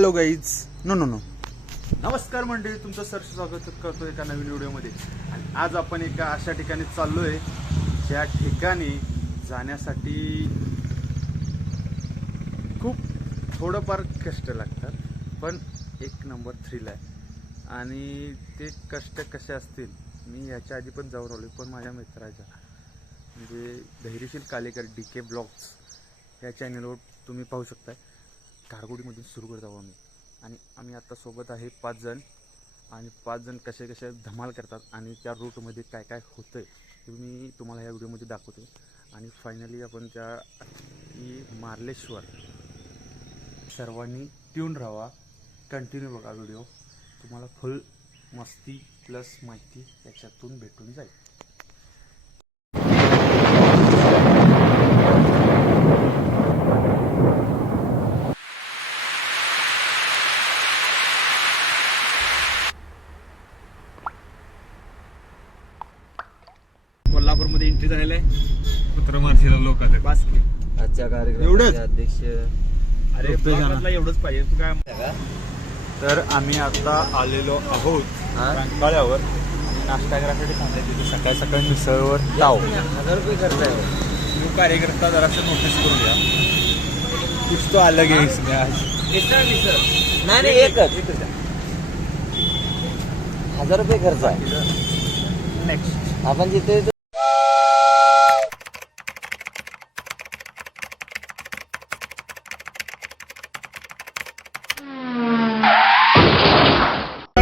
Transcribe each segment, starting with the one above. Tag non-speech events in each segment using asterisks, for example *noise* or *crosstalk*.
Hello guys. No no no. नमस्कार मंडळी तुमचं सर स्वागत करतो एका नवीन व्हिडिओमध्ये. आणि आज आपण एका अशा ठिकाणी चाललो आहे ज्या ठिकाणी जाण्यासाठी खूप थोडंफार कष्ट लागतात पण एक नंबर थ्रिल आहे. आणि ते कष्ट कसे असतील मी याच्या आधी पण जाऊन आलो पण माझ्या मित्राच्या म्हणजे Dhairyasheel Kalekar D K blogs या चॅनलवर तुम्ही पाहू शकता घारगुडीमधून सुरू करत आहोत आम्ही. आणि आम्ही आता सोबत आहे पाच जण. आणि पाच जण कसे कसे धमाल करतात आणि त्या रूटमध्ये काय काय होतं आहे ते मी तुम्हाला या व्हिडिओमध्ये दाखवतो आणि फायनली आपण त्या की मार्लेश्वर सर्वांनी ट्यून राहा कंटिन्यू बघा व्हिडिओ तुम्हाला फुल मस्ती प्लस माहिती त्याच्यातून भेटून जाईल कोल्हापूरमध्ये एंट्री झालेलं आहे. कुत्र मारशीला लोक आता. बास की. आजच्या एवढंच? कार्यक्रमाचे अध्यक्ष अरे रुपेश आणा. एवढंच पाहिजे. तू काय? तर आम्ही आता आलेलो आहोत हा? रंकाळ्यावर आणि नाश्ता करायसाठी थांबले तिथे सकाळ सकाळी मिसळवर ताव हजार रुपये खर्च आहे. न्यू कार्यकर्ता जरासं नोटीस करून घ्या कुछ तो अलग है इसमें आज. नाही नाही एकच. हजार रुपये खर्च आहे. नेक्स्ट आपण जिथे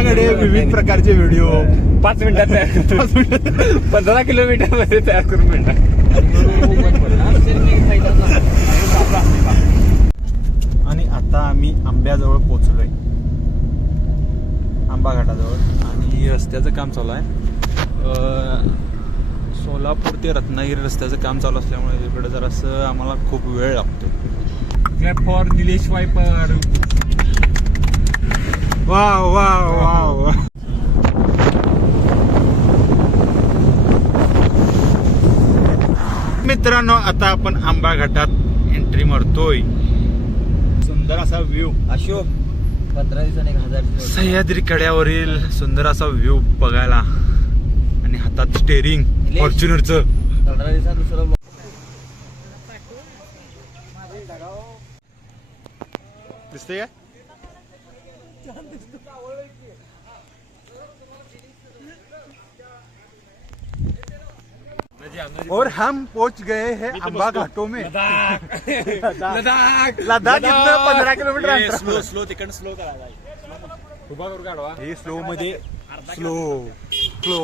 आपल्याकडे विविध प्रकारचे व्हिडिओ. पाच मिनिटात तयार पंधरा किलोमीटरमध्ये तयार करून मिळणार. आणि आता आम्ही आंब्याजवळ पोचलोय. आंबा घाटाजवळ आणि रस्त्याचं काम चालू आहे. सोलापूर ते रत्नागिरी रस्त्याचं काम चालू असल्यामुळे इकडे जरासं आम्हाला खूप वेळ लागतो. फॉर निलेश वायपर वा वा वा वा मित्रांनो आता आपण आंबा घाटात एंट्री मारतोय. सुंदर असा व्ह्यू अशोक पंधरा दिवसांनी हजार सह्याद्री कड्यावरील सुंदर असा व्ह्यू बघायला. आणि हातात स्टेरिंग. फॉर्च्युनरचं पंधरा दिवसात दुसरं दिसते काय और हम पहुंच गए हैं अंबा घाटों में। लद्दाख। इथनं पंधरा किलोमीटर अंतर। स्लो स्लो तिकडं स्लो करा हे स्लो मध्ये स्लो स्लो.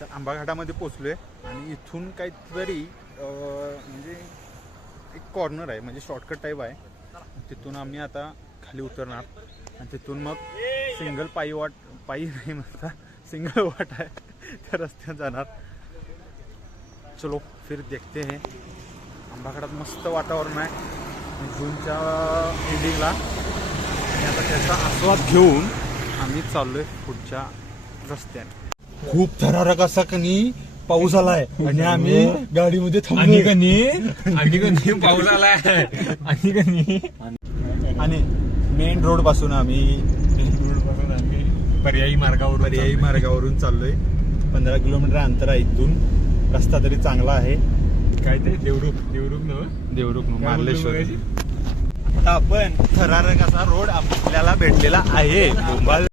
तर आंबा घाटामध्ये पोचलोय आणि इथून काहीतरी म्हणजे एक कॉर्नर आहे म्हणजे शॉर्टकट टाईप आहे. तिथून आम्ही आता खाली उतरणार. आणि तिथून मग सिंगल पायी वाट पायी नाही म्हणता सिंगल वाट आहे. त्या रस्त्यात जाणार. चलो फिर देखते हैं. आंबा घाटात मस्त वातावरण आहे. जूनच्या एंडिंगला आणि आता त्याचा आस्वाद घेऊन आम्ही चाललोय पुढच्या रस्त्याने खूप थरारक असा कनी पाऊस आलाय. आणि आम्ही गाडीमध्ये आणि कनी आणि कनी पाऊस आलाय. आणि कनी. आणि मेन रोडपासून आम्ही पासून आम्ही पर्यायी मार्गावर पर्यायी मार्गावरून चाललोय. पंधरा किलोमीटर अंतर आहे इथून. रस्ता तरी चांगला आहे. काय ते? देवरूप. देवरूप नव देवरुख मार्लेश्वर. आता आपण थरारक असा रोड आपल्याला भेटलेला आहे डोंबाल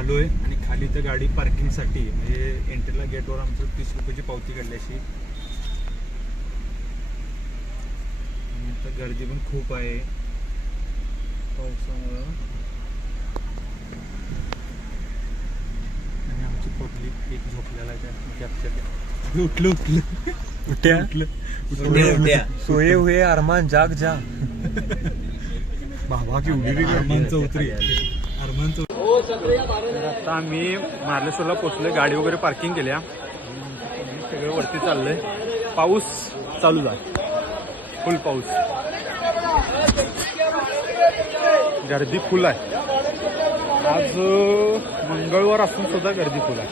आलोय आणि खाली तर गाडी पार्किंगसाठी म्हणजे एंट्रीला गेटवर आमचं तीस रुपयाची पावती काढली अशी. आता गर्दी पण खूप आहे. पावसामुळं. आणि आमची पब्लिक एक झोपलेला आहे कॅप्चर उठलं उठलं. उठ्या उठ्या. सोये हुए अरमान जाग जा. बाबा की उडी अरमान चौधरी. अरमान चौधरी. आता आम्ही मार्लेश्वरला पोचलोय गाडी वगैरे पार्किंग केल्या सगळं वरती चाललंय. पाऊस चालू झाला. फुल पाऊस. गर्दी फुल आहे. आज मंगळवार असून सुद्धा गर्दी फुल आहे.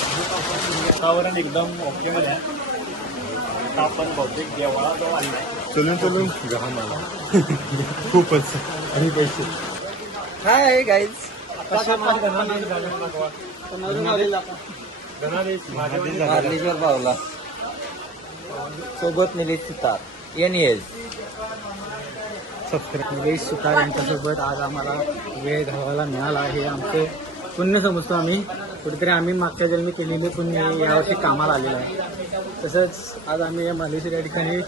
वातावरण एकदम ओके मध्ये आहे आपण बहुतेक देवळाजवळ चलून चलून. घाम आला. खूपच. आणि पैसे. हाय गाईज पावला सोबत निलेश सुतार. एन एस निलेश सुतार यांच्यासोबत आज आम्हाला वेळ घालवायला मिळाला हे आमचे पुण्य समजतो आम्ही. कुठेतरी आम्ही मागच्या जन्मी केलेले पुण्य यावर्षी कामाला आलेलं आहे. तसंच आज आम्ही या मालेश्वर या ठिकाणी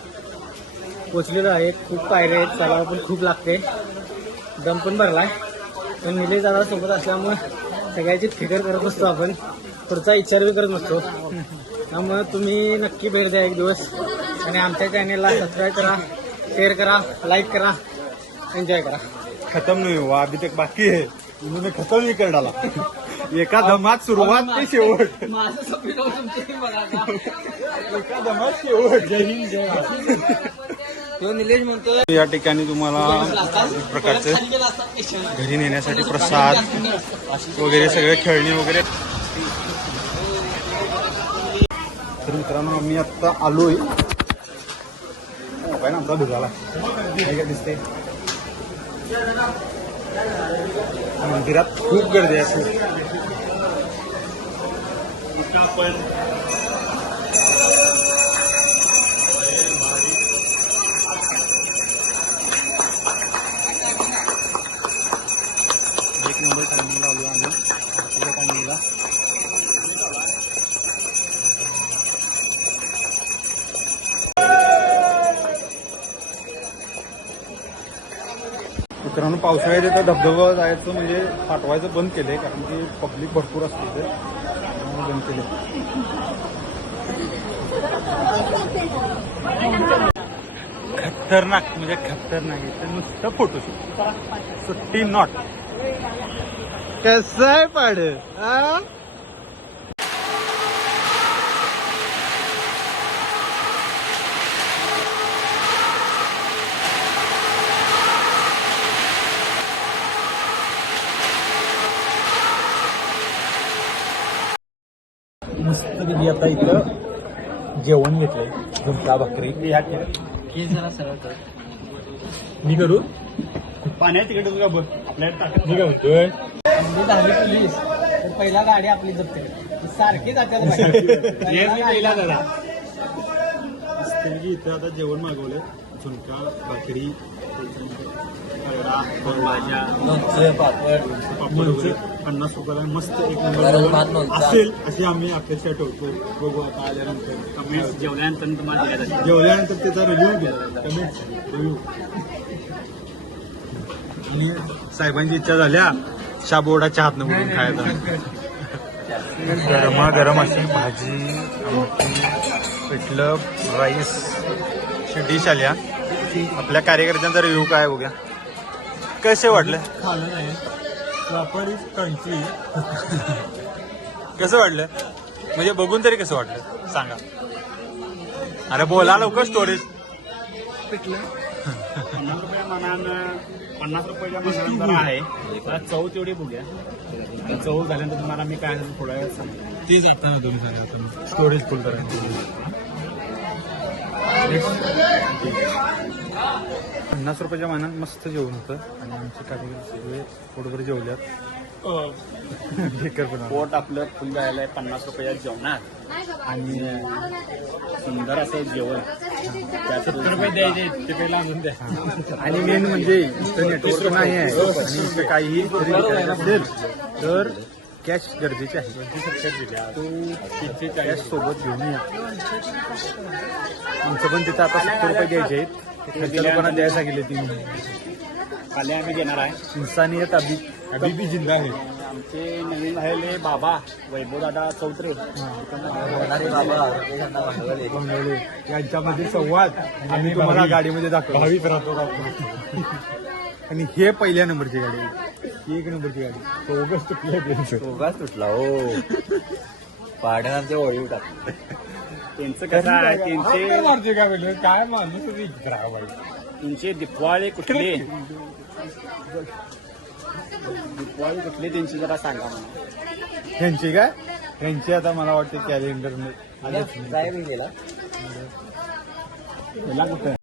पोचलेलो आहे. खूप पायरे आहेत चालावं पण खूप लागते. दम पण भरला आहे पण निलेश दादा सोबत असल्यामुळे सगळ्याची फिकर करत असतो आपण. पुढचा विचार बी करत नसतो. त्यामुळं तुम्ही नक्की भेट द्या एक दिवस. आणि आमच्या चॅनेलला सबस्क्राईब करा शेअर करा लाईक करा एन्जॉय करा. खतम नाही हुआ अभी तक बाकी है इन्होंने खतम नहीं कर डाला एका दमात सुरुवात ते शेवट माझं स्वप्न तुमचे बघा एका दमात शेवट जय हिंद जय तो निलेश म्हणतो या ठिकाणी तुम्हाला एक प्रकारचे घरी नेण्यासाठी प्रसाद वगैरे सगळे खेळणी वगैरे तर मित्रांनो आम्ही आत्ता आलोय मोबाईल आमचा भिजाला काय काय दिसते मंदिरात खूप गर्दी असते मित्रांनो पावसाळ्यात येतं धबधबा जायचं म्हणजे पाठवायचं बंद केलंय कारण की पब्लिक भरपूर असते ते बंद केले खतरनाक म्हणजे खतरनाक. इथं नुसतं फोटोशूट सुट्टी नॉट कसं आहे पाड मस्तपैकी आता इथं जेवण घेतलंय झुणका भाकरी. हे जरा सरळ कर. मी करू? पाण्यात तिकडे तुझा बघ आपल्याला मी काय म्हणतोय? म्हणजे झाली पोलीस. तर पहिला गाडी आपली जप्त. सारखी जात्याला *laughs* पहिला जरा. की इथं आता जेवण मागवलं झुणका भाकरी. भाज्या लोणचं पापड. पापड वगैरे पन्नास रुपयाला मस्त एक नंबर लोणचं. असेल अशी आम्ही अपेक्षा ठेवतो. बघू आता आल्यानंतर. कमेंट्स जेवल्यानंतर तुम्हाला दिल्या जातील जेवल्यानंतर त्याचा रिव्ह्यू घ्या. कमेंट. रिव्ह्यू आणि साहेबांची इच्छा झाल्या शाबोडाच्या हातनं म्हणून खायचा गरमा गरम अशी भाजी आमटी पिठलं राईस अशी डिश आल्या. आपल्या कार्यकर्त्यांचा रिव्ह्यू काय बघूया. कसे वाटले खाणं नाही. प्रॉपर इज कंट्री कसं वाटलं म्हणजे बघून तरी कसं वाटलं सांगा. अरे बोला लवकर स्टोरेज पन्नास रुपया मनानं पन्नास रुपयाच्या मनानं जरा आहे चव तेवढी बघूया. चव झाल्यानंतर तुम्हाला मी काय थोड्या वेळात सांगतो तीच आता तुम्ही सांगा स्टोरेज फुल करायचं. पन्नास रुपयाच्या मानात मस्त जेवण होतं. आणि आमचे कार्यकर्ते सगळे पोटभर जेवल्यात. बेकर पण आला. पोट आपलं फुल झालेलं आहे पन्नास रुपयाच्या जेवणात. आणि सुंदर असं जेवण. त्या सत्तर रुपये द्यायचे ते पहिला आणून द्या. आणि मेन म्हणजे इथं नेटवर्क नाही आहे. आणि इथं काहीही खरेदी करायचं असेल तर कॅश गरजेचे आहे. तो कॅश सोबत घेऊन या. आमचं पण तिथं आता सत्तर रुपये द्यायचे आहेत. लोकांना द्यायला गेले ती. खाली आम्ही देणार आहे. इन्सानियत अभी अभी भी जिंदा आहे. आमचे नवीन राहिले बाबा वैभवदादा आहे. यांच्यामध्ये संवाद. आम्ही तुम्हाला गाडीमध्ये दाखवतो. राहतो. *laughs* आणि हे पहिल्या नंबरची गाडी आहे. एक नंबरची गाडी चौघच तुटले दोघाच तुटला हो पाड्यानंतर वळीव टाकली त्यांचं कसं आहे त्यांचे मारते काय बोलले काय माणूस त्यांचे दिपवाळे कुठले दिपवाळे कुठले त्यांची जरा सांगा मला यांची काय यांची आता मला वाटते कॅलेंडर ड्राईव्ह गेला कुठं